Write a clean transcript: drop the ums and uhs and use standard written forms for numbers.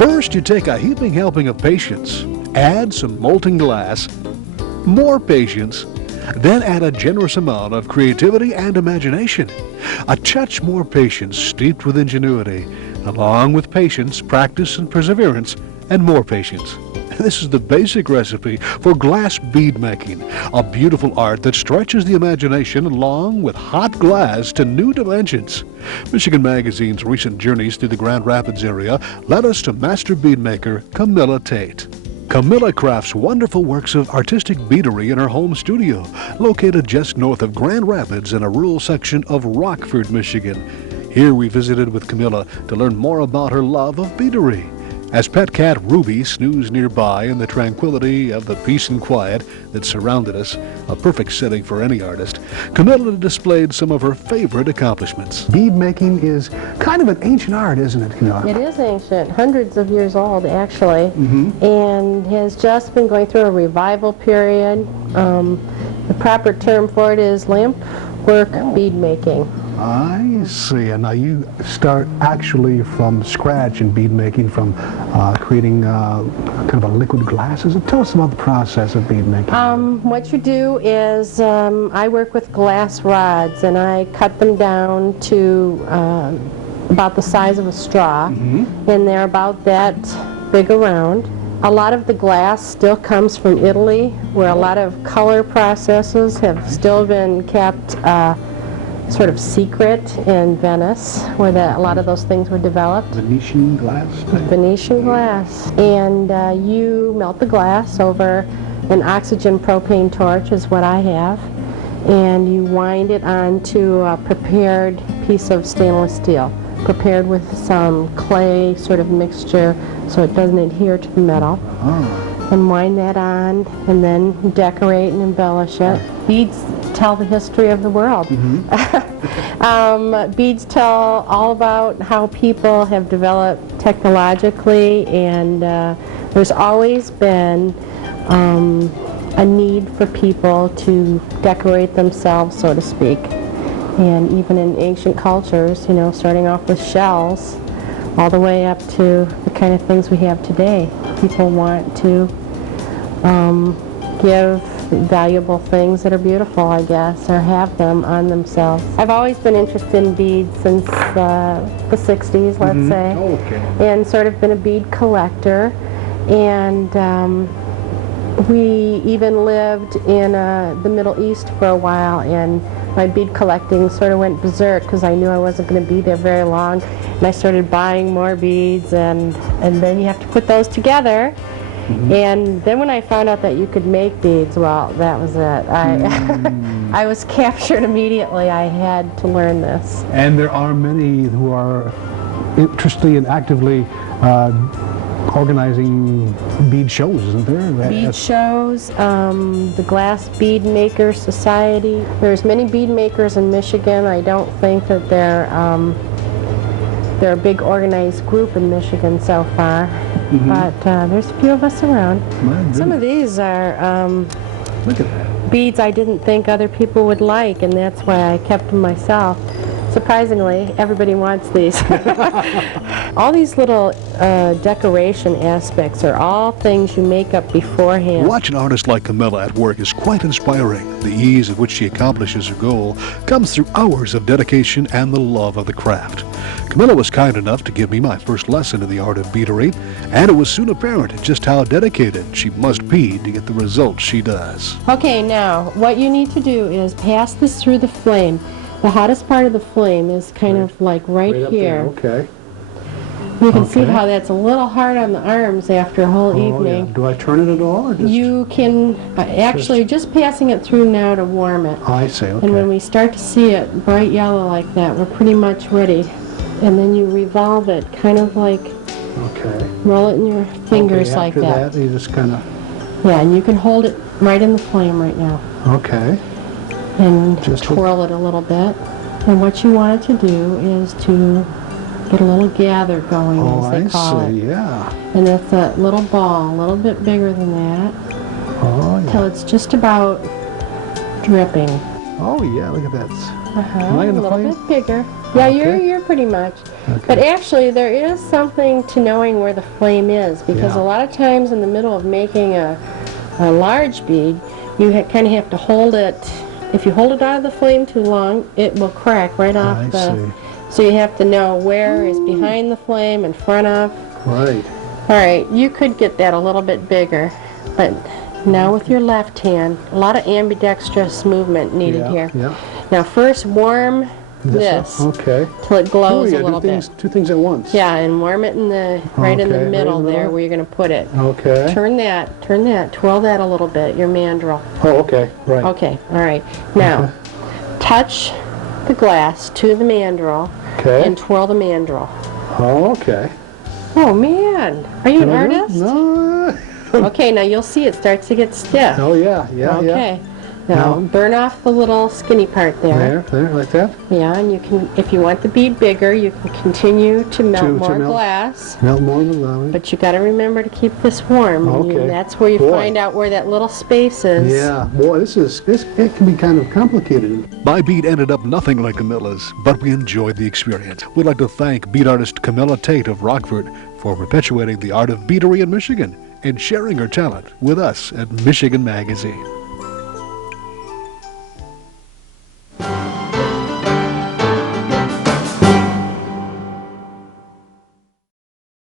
First, you take a heaping helping of patience, add some molten glass, more patience, then add a generous amount of creativity and imagination. A touch more patience steeped with ingenuity, along with patience, practice, and perseverance, and more patience. This is the basic recipe for glass bead making, a beautiful art that stretches the imagination along with hot glass to new dimensions. Michigan Magazine's recent journeys through the Grand Rapids area led us to master bead maker Camilla Tate. Camilla crafts wonderful works of artistic beadery in her home studio, located just north of Grand Rapids in a rural section of Rockford, Michigan. Here we visited with Camilla to learn more about her love of beadery. As pet cat Ruby snoozed nearby in the tranquility of the peace and quiet that surrounded us, a perfect setting for any artist, Camilla displayed some of her favorite accomplishments. Bead making is kind of an ancient art, isn't it, Camilla? It is ancient, hundreds of years old actually, and has just been going through a revival period. The proper term for it is lamp work bead making. I see. And now you start actually from scratch in bead making, from creating kind of a liquid glass. Tell us about the process of bead making. What you do is I work with glass rods, and I cut them down to about the size of a straw, and they're about that big around. A lot of the glass still comes from Italy, where a lot of color processes have still been kept sort of secret in Venice, where a lot of those things were developed. Venetian glass? Venetian glass. And you melt the glass over an oxygen propane torch is what I have, and you wind it onto a prepared piece of stainless steel, prepared with some clay sort of mixture so it doesn't adhere to the metal. And wind that on, and then decorate and embellish it. Beads tell the history of the world. Beads tell all about how people have developed technologically, and there's always been a need for people to decorate themselves, so to speak. And even in ancient cultures, you know, starting off with shells, all the way up to the kind of things we have today. People want to give valuable things that are beautiful, I guess, or have them on themselves. I've always been interested in beads since the 60s, let's say, and sort of been a bead collector. And we even lived in the Middle East for a while, and my bead collecting sort of went berserk because I knew I wasn't going to be there very long, and I started buying more beads, and then you have to put those together. And then when I found out that you could make beads, well, that was it. I was captured immediately. I had to learn this. And there are many who are interested and actively organizing bead shows, isn't there? Bead shows, the Glass Bead Maker Society. There's many bead makers in Michigan. I don't think that they're a big organized group in Michigan so far. But there's a few of us around. Some of these are look at that. Beads I didn't think other people would like, and that's why I kept them myself. Surprisingly, everybody wants these. All these little decoration aspects are all things you make up beforehand. Watch an artist like Camilla at work is quite inspiring. The ease at which she accomplishes her goal comes through hours of dedication and the love of the craft. Camilla was kind enough to give me my first lesson in the art of beadery, and it was soon apparent just how dedicated she must be to get the results she does. Okay, now what you need to do is pass this through the flame. The hottest part of the flame is kind of like right here. Okay. You can see how that's a little hard on the arms after a whole evening. Yeah. Do I turn it at all? Or just you can actually just passing it through now to warm it. I see, okay. And when we start to see it bright yellow like that, we're pretty much ready. And then you revolve it, kind of like roll it in your fingers like that. After that, you just kind of... Yeah, and you can hold it right in the flame right now. Okay. And just twirl it a little bit. And what you want it to do is to get a little gather going, as they call it. Yeah. And it's a little ball, a little bit bigger than that, till it's just about dripping. Oh yeah, look at that. Am I A in the little flame? bit bigger. Yeah, Okay. you're pretty much. Okay. But actually, there is something to knowing where the flame is, because Yeah. a lot of times in the middle of making a large bead, you kind of have to hold it. If you hold it out of the flame too long, it will crack right off I the. see. So you have to know where is behind the flame, in front of. Right. All right, you could get that a little bit bigger, but now with your left hand, a lot of ambidextrous movement needed Yeah, here. yeah. Now first warm this Okay. till it Oh, glows yeah, a little bit. two things at once. Yeah, and warm it in the right in Okay, the right middle in the there middle. where you're going to put it. Okay. Turn that, twirl that a little bit, your mandrel. Oh, okay. Right. Okay, all right. Now, touch the glass to the mandrel Okay. and twirl the mandrel. Oh, okay. Oh man, are you an Can I do it? artist? No. Okay, now you'll see it starts to get stiff. Oh yeah, yeah, Okay. Now Now- burn off the little skinny part yeah. there. There, like that. Yeah, and you can, if you want the bead bigger, you can continue to melt To more melt. glass. Melt more than allowing. But you got to remember to keep this warm. And Okay. that's where you Boy. find out where that little space is. Yeah, boy, this it can be kind of complicated. My bead ended up nothing like Camilla's, but we enjoyed the experience. We'd like to thank bead artist Camilla Tate of Rockford for perpetuating the art of beadery in Michigan and sharing her talent with us at Michigan Magazine.